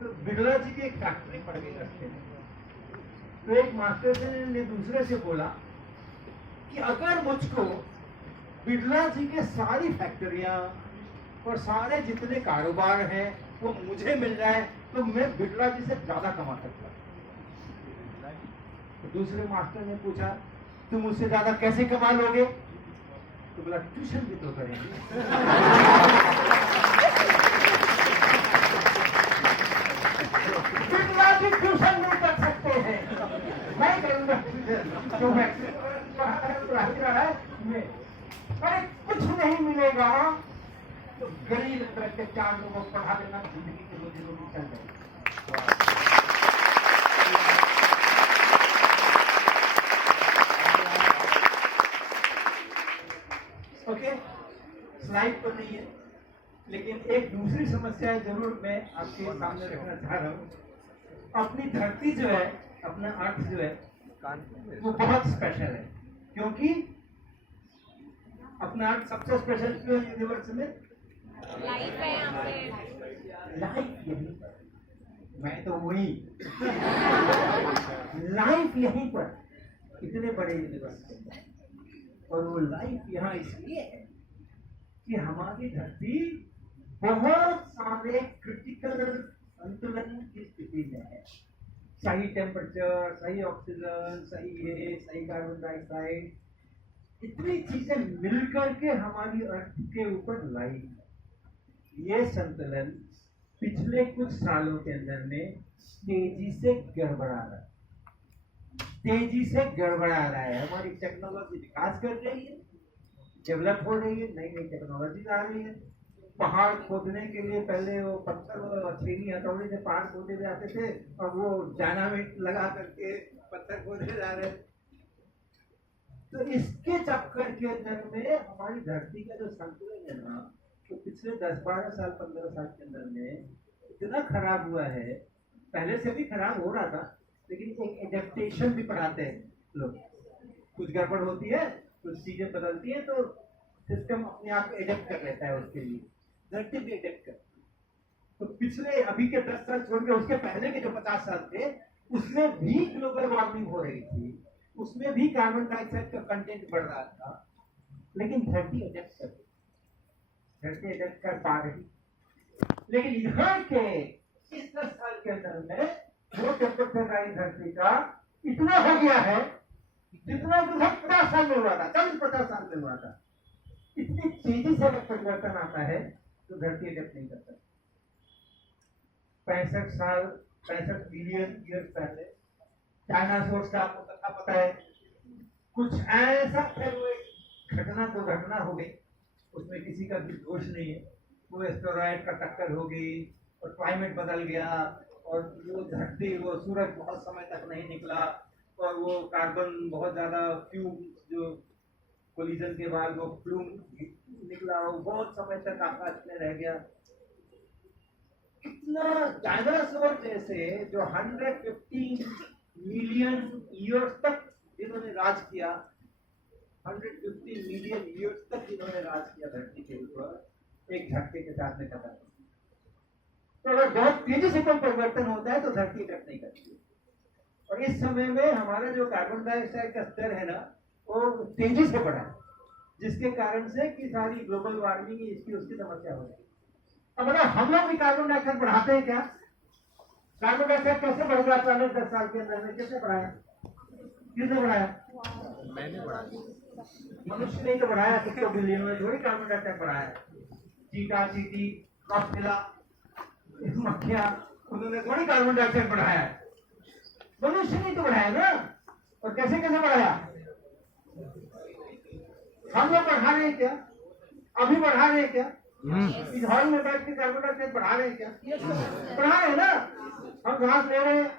तो बिरला जी की एक फैक्ट्री पड़ गई रास्ते में। तो एक मास्टर ने दूसरे से बोला कि अगर मुझको बिरला जी के सारी फैक्ट्रियां और सारे जितने कारोबार हैं वो मुझे मिल जाए तो मैं बिरला जी से ज्यादा कमा सकता हूं। तो दूसरे मास्टर ने पूछा तुम मुझसे ज्यादा कैसे कमा लोगे? तो बोला ट्यूशन भी तो करेंगे। बिरला जी ट्यूशन नहीं कर सकते हैं, मैं करूंगा ट्यूशन। जो रहा है अरे कुछ नहीं मिलेगा तो गरीब तरह के 4 लोगों को पढ़ा देना, जिंदगी की रोजी रोटी चल जाएगी। ओके, स्लाइड तो नहीं है, लेकिन एक दूसरी समस्या जरूर मैं आपके सामने रखना चाह रहा हूँ। अपनी धरती जो है, अपना अर्थ जो है, वो बहुत स्पेशल है। क्योंकि अपना अर्थ सबसे स्पेशल क्यों है यूनिवर्स में? लाइफ है यहाँ पे। लाइफ यहीं पर, मैं तो वही लाइफ यहीं पर, इतने बड़े यूनिवर्स के अंदर। और वो लाइफ यहाँ इसलिए है कि हमारी धरती बहुत सारे क्रिटिकल संतुलन की स्थिति में है। सही टेम्परेचर, सही ऑक्सीजन, सही एयर, सही कार्बन डाइऑक्साइड, इतनी चीजें मिलकर के हमारी अर्थ के ऊपर लाइफ है। ये संतुलन पिछले कुछ सालों के अंदर में तेजी से गड़बड़ा रहा है, तेजी से गड़बड़ा रहा है। हमारी टेक्नोलॉजी विकास कर रही है, डेवलप हो रही है, नई नई टेक्नोलॉजी आ रही है। पहाड़ खोदने के लिए पहले वो पत्थर और छेनी हथौड़ी से पहाड़ खोदे जाते थे, और वो डायनामिट लगा करके पत्थर खोदे जा रहे। तो इसके चक्कर के अंदर में हमारी धरती का जो संतुलन है ना, तो पिछले 10-12 साल 15 साल के अंदर में इतना खराब हुआ है। पहले से भी खराब हो रहा था, लेकिन एक एडेप्टेशन भी पढ़ाते हैं लोग। कुछ गड़बड़ होती है, कुछ चीजें बदलती हैं, तो सिस्टम अपने आप एडेप्ट कर लेता है उसके लिए। धरती भी एडेप्ट कर। तो पिछले अभी के 10 साल छोड़ के उसके पहले के जो 50 साल थे, उसमें भी ग्लोबल वार्मिंग हो रही थी, उसमें भी कार्बन डाइऑक्साइड का कंटेंट बढ़ रहा था, लेकिन धरती एडेप्ट कर, धरती एडेप्ट कर पा रही। लेकिन यहाँ के इस 10 साल के अंदर में जो टेम्परेचर राइज धरती का इतना हो गया है, जितना 50 साल में हुआ था, 40-50 साल में हुआ था। इतनी तेजी से अगर परिवर्तन आता है तो धरती एडेप्ट नहीं करता। 65 बिलियन ईयर पहले डायनासोर्स का आपको कथा पता है। कुछ ऐसा फिर वो घटना हो गई, उसमें किसी का भी दोष नहीं है। वो एस्टेरॉयड का टक्कर हो गई और क्लाइमेट बदल गया, और वो धरती, वो सूरज बहुत समय तक नहीं निकला, और वो कार्बन बहुत ज्यादा फ्यूम, जो कोलिजन के बाद वो फ्लूम निकला, वो बहुत समय तक आकाश में रह गया। कितना डायनासोर जैसे जो 150 मिलियन ईयर्स तक जिन्होंने राज किया, 150 मिलियन ईयर्स तक जिन्होंने राज किया धरती के ऊपर, एक झटके के साथ में खत्म। तो अगर बहुत तेजी से कोई परिवर्तन होता है तो धरती इफेक्ट नहीं करती है। और इस समय में हमारा जो कार्बन डाइऑक्साइड का स्तर है ना, वो तेजी से बढ़ा है, जिसके कारण से कि सारी ग्लोबल वार्मिंग इसकी उसकी समस्या हो रही है। अब बताओ, हम लोग भी कार्बन डाइऑक्साइड बढ़ाते हैं क्या? कार्बन डाइऑक्साइड कैसे बढ़ गया पहले 10 साल के अंदर में? कैसे बढ़ाया? किसने बढ़ाया? मैंने बढ़ाया। मनुष्य ने तो बढ़ाया, 100 बिलियन में थोड़ी कार्बन डाइऑक्साइड बढ़ाया। चीटा, चीटी, क्रॉसफिला, मक्खियां, उन्होंने थोड़ी कार्बन डाइऑक्साइड बढ़ाया है, मनुष्य ने तो बढ़ाया ना। और कैसे कैसे बढ़ाया? हम लोग बढ़ा रहे हैं क्या? अभी बढ़ा रहे हैं क्या? इस हॉल में बैठ के कार्बन डाइऑक्साइड बढ़ा रहे हैं क्या? बढ़ा रहे हैं ना। हम सांस ले रहे हैं,